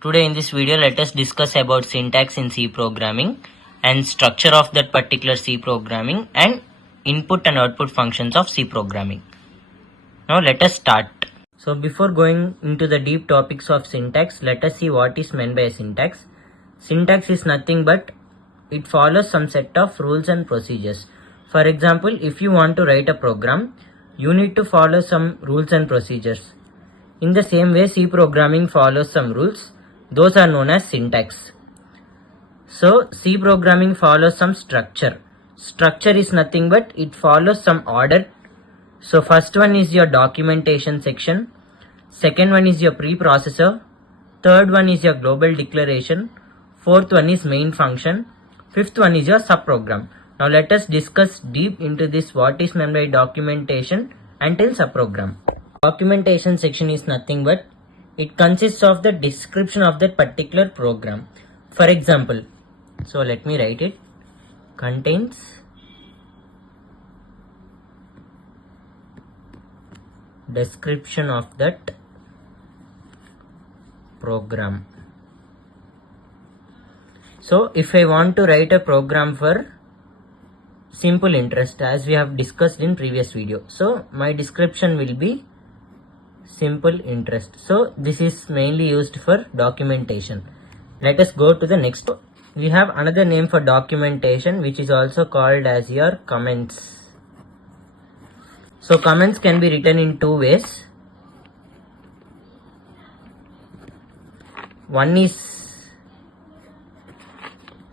Today in this video, let us discuss about syntax in C programming and structure of that particular C programming and input and output functions of C programming. Now let us start. So before going into the deep topics of syntax, let us see what is meant by a syntax. Syntax is nothing but it follows some set of rules and procedures. For example, if you want to write a program, you need to follow some rules and procedures. In the same way, C programming follows some rules. Those are known as syntax. So C programming follows some structure. Structure is nothing but it follows some order. So first one is your documentation section. Second one is your preprocessor. Third one is your global declaration. Fourth one is main function. Fifth one is your subprogram. Now let us discuss deep into this what is meant by documentation until subprogram. Documentation section is nothing but it consists of the description of that particular program. For example, so let me write it, contains description of that program. So if I want to write a program for simple interest as we have discussed in previous video, so my description will be simple interest. So this is mainly used for documentation. Let us go to the next. We have another name for documentation which is also called as your comments. So comments can be written in two ways. One is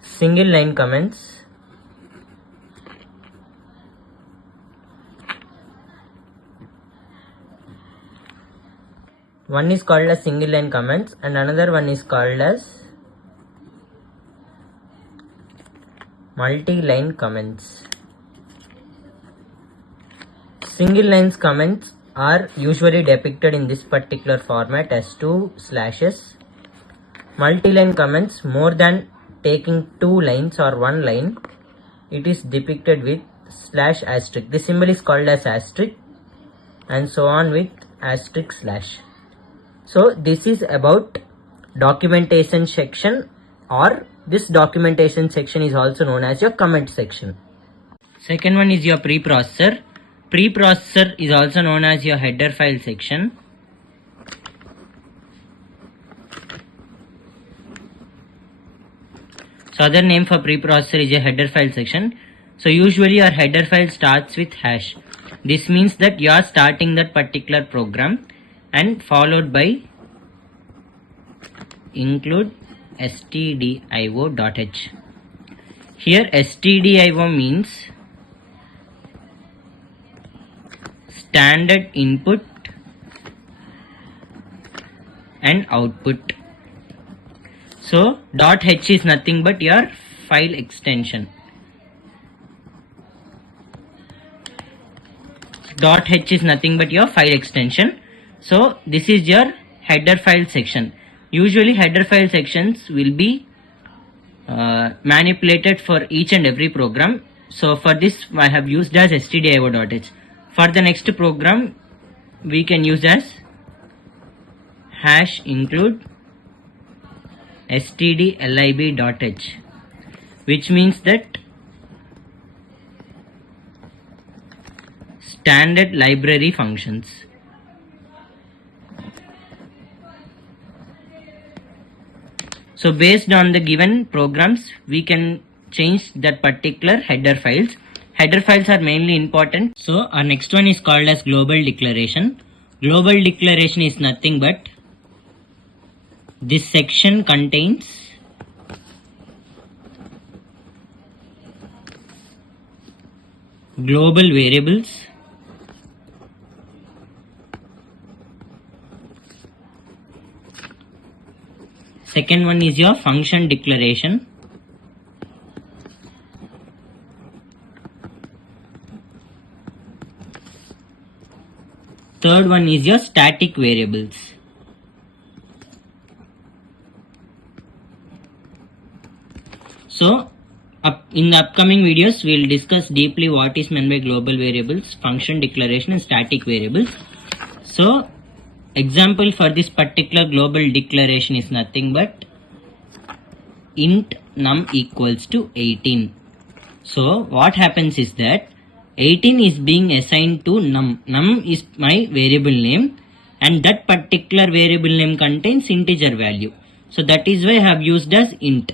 single line comments. One is called as single line comments and another one is called as multi-line comments. Single lines comments are usually depicted in this particular format as two slashes. Multi-line comments, more than taking two lines or one line, it is depicted with slash asterisk. This symbol is called as asterisk and so on with asterisk slash. So this is about documentation section, or this documentation section is also known as your comment section. Second one is your preprocessor. Preprocessor is also known as your header file section. So other name for preprocessor is a header file section. So usually your header file starts with hash. This means that you are starting that particular program and followed by include stdio.h. Here stdio means standard input and output. So .h is nothing but your file extension. .h is nothing but your file extension. So this is your header file section. Usually header file sections will be manipulated for each and every program. So for this I have used as stdio.h. For the next program we can use as hash include stdlib.h, which means that standard library functions. So based on the given programs, we can change that particular header files. Header files are mainly important. So our next one is called as global declaration. Global declaration is nothing but this section contains global variables, second one is your function declaration, third one is your static variables. So in the upcoming videos we will discuss deeply what is meant by global variables, function declaration and static variables. So example for this particular global declaration is nothing but int num equals to 18. So what happens is that 18 is being assigned to num. Num is my variable name and that particular variable name contains integer value. So that is why I have used as int.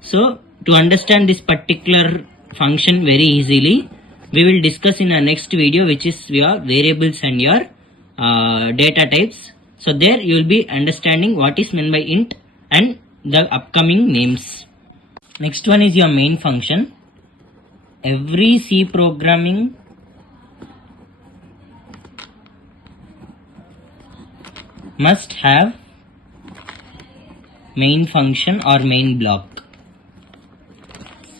So to understand this particular function very easily, we will discuss in our next video, which is your variables and your data types. So there you will be understanding what is meant by int and the upcoming names. Next one is your main function. Every C programming must have main function or main block.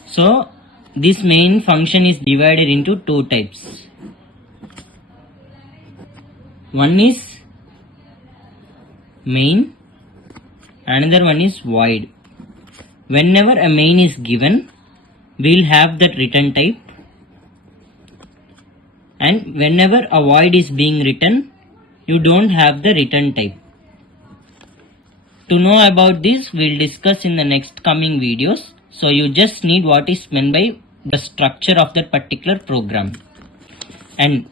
So this main function is divided into two types. One is main, another one is void. Whenever a main is given, we'll have that return type, and whenever a void is being written, you don't have the return type. To know about this, we'll discuss in the next coming videos. So you just need what is meant by the structure of that particular program. And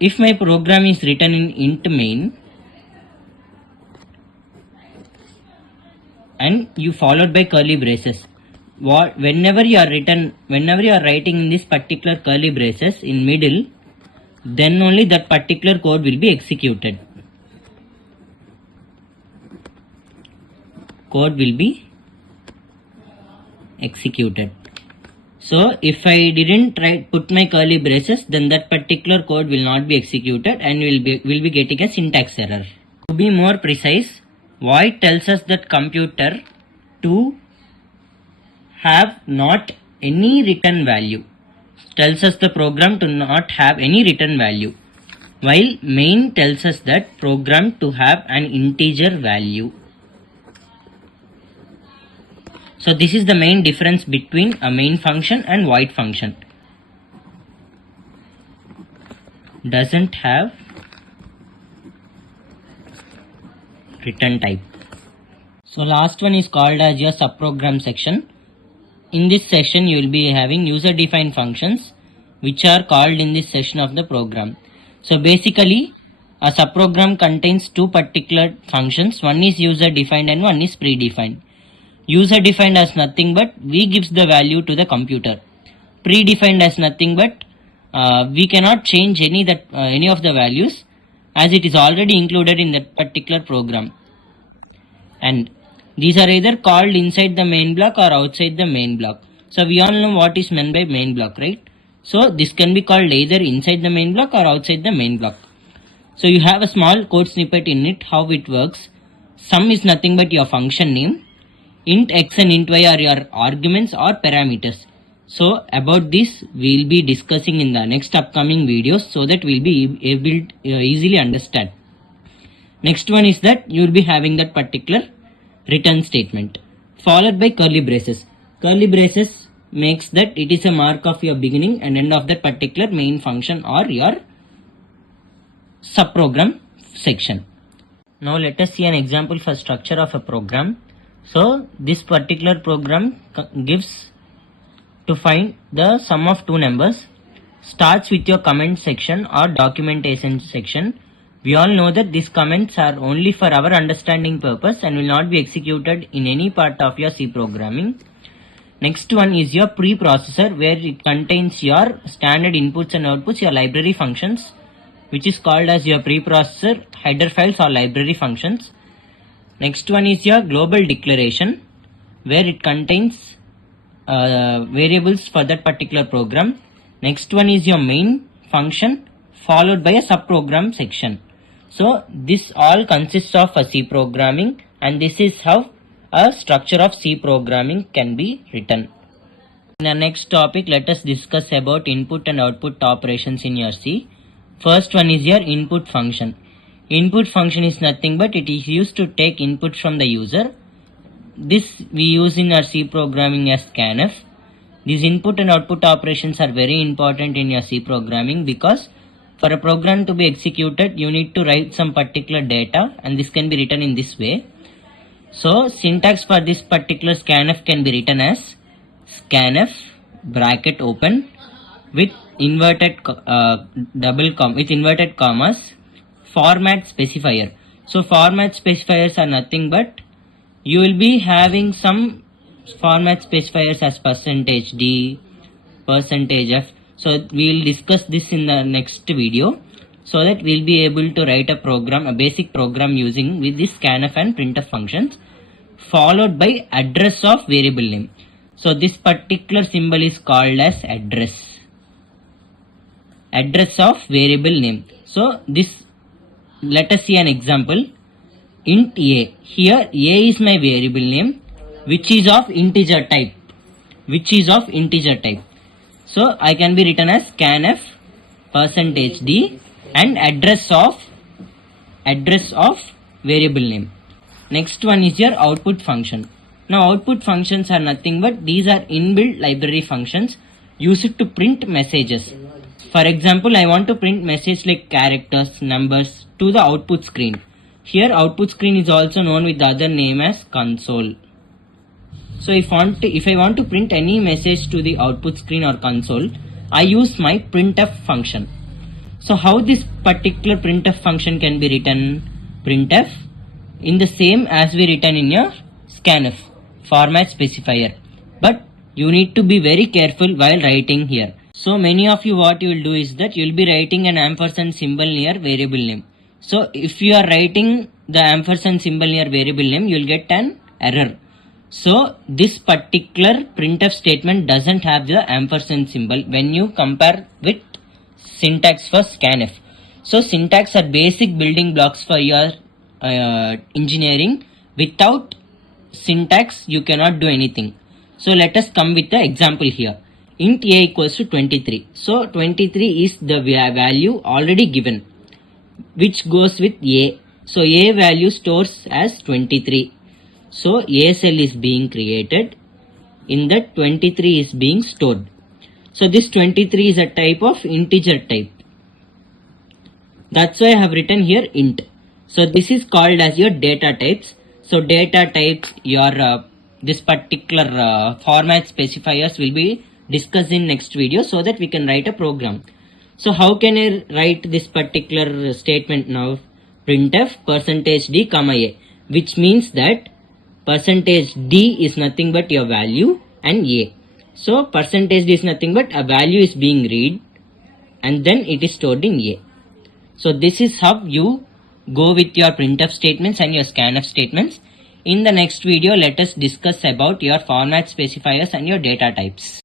if my program is written in int main and you followed by curly braces, whenever you are writing in this particular curly braces in middle, then only that particular code will be executed. Code will be executed. So if I didn't put my curly braces, then that particular code will not be executed and will be getting a syntax error. To be more precise, void tells us that computer to have not any return value. Tells us the program to not have any return value. While main tells us that program to have an integer value. So this is the main difference between a main function and void function. Doesn't have return type. So last one is called as your subprogram section. In this session you will be having user defined functions which are called in this session of the program. So basically a subprogram contains two particular functions. One is user defined and one is predefined. User defined as nothing but we gives the value to the computer. Predefined as nothing but we cannot change any of the values as it is already included in that particular program. And these are either called inside the main block or outside the main block. So we all know what is meant by main block, right? So this can be called either inside the main block or outside the main block. So you have a small code snippet in it, how it works. Sum is nothing but your function name. Int x and int y are your arguments or parameters. So about this we will be discussing in the next upcoming videos so that we will be able to easily understand. Next one is that you will be having that particular return statement followed by curly braces. Curly braces makes that it is a mark of your beginning and end of that particular main function or your subprogram section. Now let us see an example for structure of a program. So this particular program gives to find the sum of two numbers, starts with your comment section or documentation section. We all know that these comments are only for our understanding purpose and will not be executed in any part of your C programming. Next one is your preprocessor, where it contains your standard inputs and outputs, your library functions, which is called as your preprocessor header files or library functions. Next one is your global declaration, where it contains variables for that particular program. Next one is your main function followed by a subprogram section. So this all consists of a C programming, and this is how a structure of C programming can be written. In the next topic, let us discuss about input and output operations in your C. First one is your input function. Input function is nothing but it is used to take input from the user. This we use in our C programming as scanf. These input and output operations are very important in your C programming because For a program to be executed, you need to write some particular data, and this can be written in this way. So syntax for this particular scanf can be written as scanf bracket open with inverted with inverted commas format specifier. So format specifiers are nothing but you will be having some format specifiers as %d, %f. So we will discuss this in the next video, so that we'll be able to write a program, a basic program using with this scanf and printf functions, followed by address of variable name. So this particular symbol is called as address of variable name. So this, let us see an example. Int a. Here a is my variable name, which is of integer type. So I can be written as scanf %d and address of variable name. Next one is your output function. Now output functions are nothing but these are inbuilt library functions used to print messages. For example, I want to print message like characters, numbers to the output screen. Here output screen is also known with the other name as console. So if I want to print any message to the output screen or console, I use my printf function. So how this particular printf function can be written? Printf in the same as we written in your scanf format specifier, but you need to be very careful while writing here. So many of you, what you will do is that you will be writing an ampersand symbol near variable name. So if you are writing the ampersand symbol near variable name, you will get an error. So this particular printf statement doesn't have the ampersand symbol when you compare with syntax for scanf. So syntax are basic building blocks for your engineering. Without syntax you cannot do anything. So let us come with the example here. Int a equals to 23. So 23 is the value already given, which goes with a. So a value stores as 23. So a cell is being created, in that 23 is being stored. So this 23 is a type of integer type. That's why I have written here int. So this is called as your data types. So data types, your this particular format specifiers will be discussed in next video, so that we can write a program. So how can I write this particular statement now? Printf %d comma a, which means that %d is nothing but your value and a. So %d is nothing but a value is being read and then it is stored in a. So this is how you go with your printf statements and your scanf statements. In the next video, let us discuss about your format specifiers and your data types.